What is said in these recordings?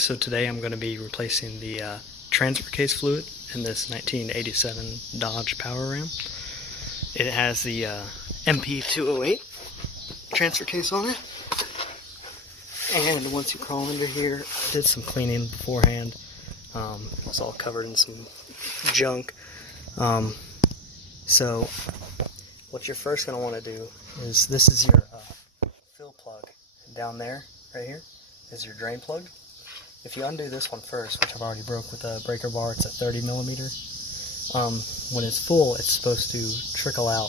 So today I'm going to be replacing the transfer case fluid in this 1987 Dodge Power Ram. It has the MP208 transfer case on it. And once you crawl under here, I did some cleaning beforehand. It's all covered in some junk. So what you're first going to want to do is, this is your fill plug down there, right here, is your drain plug. If you undo this one first, which I've already broke with a breaker bar, it's a 30 millimeter. When it's full, it's supposed to trickle out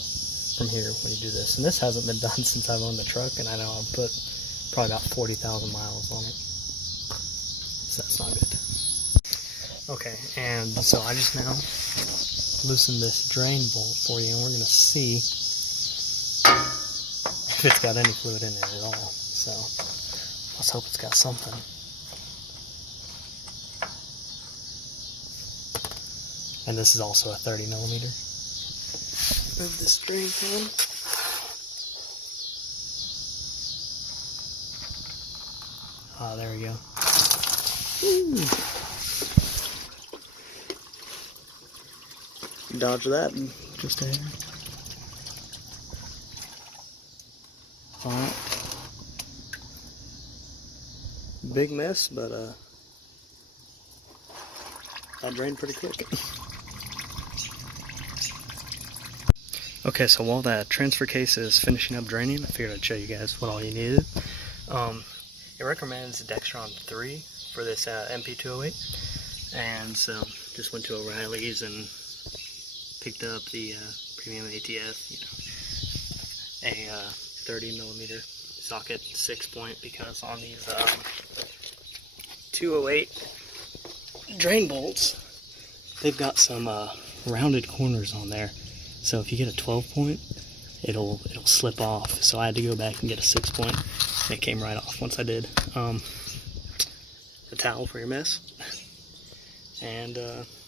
from here when you do this. And this hasn't been done since I've owned the truck, and I know I've put probably about 40,000 miles on it. So that's not good. Okay, and so I just now loosened this drain bolt for you, and we're going to see if it's got any fluid in it at all. So let's hope it's got something. And this is also a 30 millimeter. Move this drain pan. Ah, there we go. Ooh. Dodge that just a hair. Alright. Big mess, but that drained pretty quick. Okay, so while that transfer case is finishing up draining, I figured I'd show you guys what all you needed. It recommends Dextron 3 for this MP208, and so just went to O'Reilly's and picked up the premium ATF, a 30 millimeter socket 6-point, because on these 208 drain bolts, they've got some rounded corners on there. So if you get a 12-point, it'll slip off. So I had to go back and get a 6-point. And it came right off once I did. A towel for your mess. And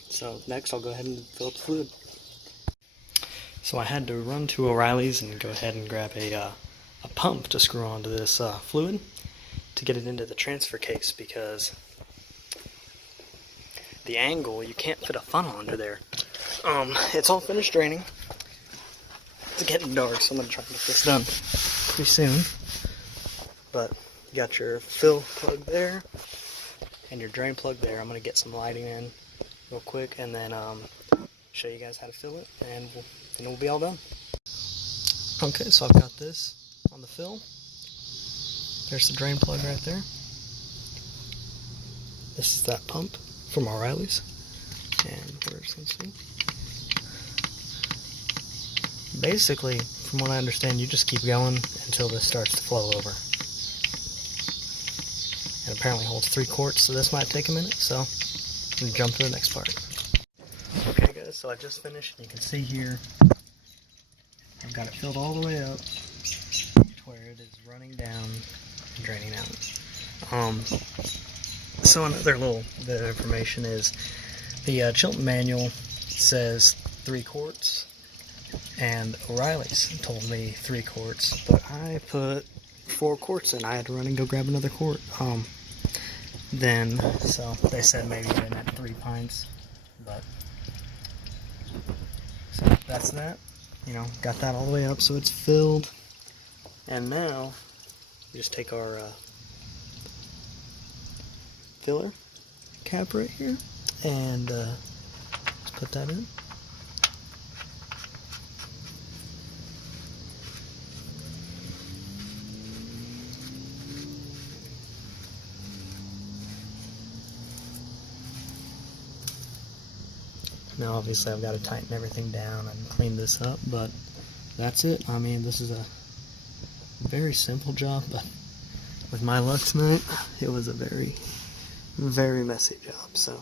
so next I'll go ahead and fill up the fluid. So I had to run to O'Reilly's and go ahead and grab a pump to screw onto this fluid to get it into the transfer case, because the angle, you can't fit a funnel under there. It's all finished draining. It's getting dark, so I'm going to try to get this done pretty soon. But you got your fill plug there and your drain plug there. I'm going to get some lighting in real quick and then show you guys how to fill it, and we'll be all done. Okay, so I've got this on the fill. There's the drain plug right there. This is that pump from O'Reilly's. And where's this thing? Basically, from what I understand, you just keep going until this starts to flow over. And apparently holds 3 quarts, so this might take a minute, so I'm going to jump to the next part. Okay guys, so I just finished, and you can see here, I've got it filled all the way up to where it is running down and draining out. So another little bit of information is, the Chilton manual says 3 quarts, and O'Reilly's told me 3 quarts, but I put 4 quarts in. I had to run and go grab another quart. So they said maybe even at 3 pints, but so that's that. Got that all the way up so it's filled, and now we just take our filler cap right here and just put that in. Now obviously I've got to tighten everything down and clean this up, but that's it. I mean, this is a very simple job, but with my luck tonight, it was a very, very messy job. So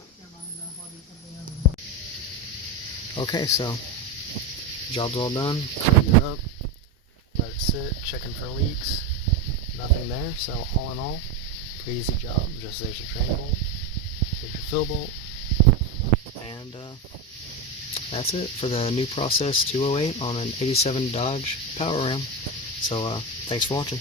okay, so job's all done. Cleaned it up, let it sit, checking for leaks, nothing there. So all in all, pretty easy job. Just there's your drain bolt, there's your fill bolt, and that's it for the new Process 208 on an 87 Dodge Power Ram. So thanks for watching.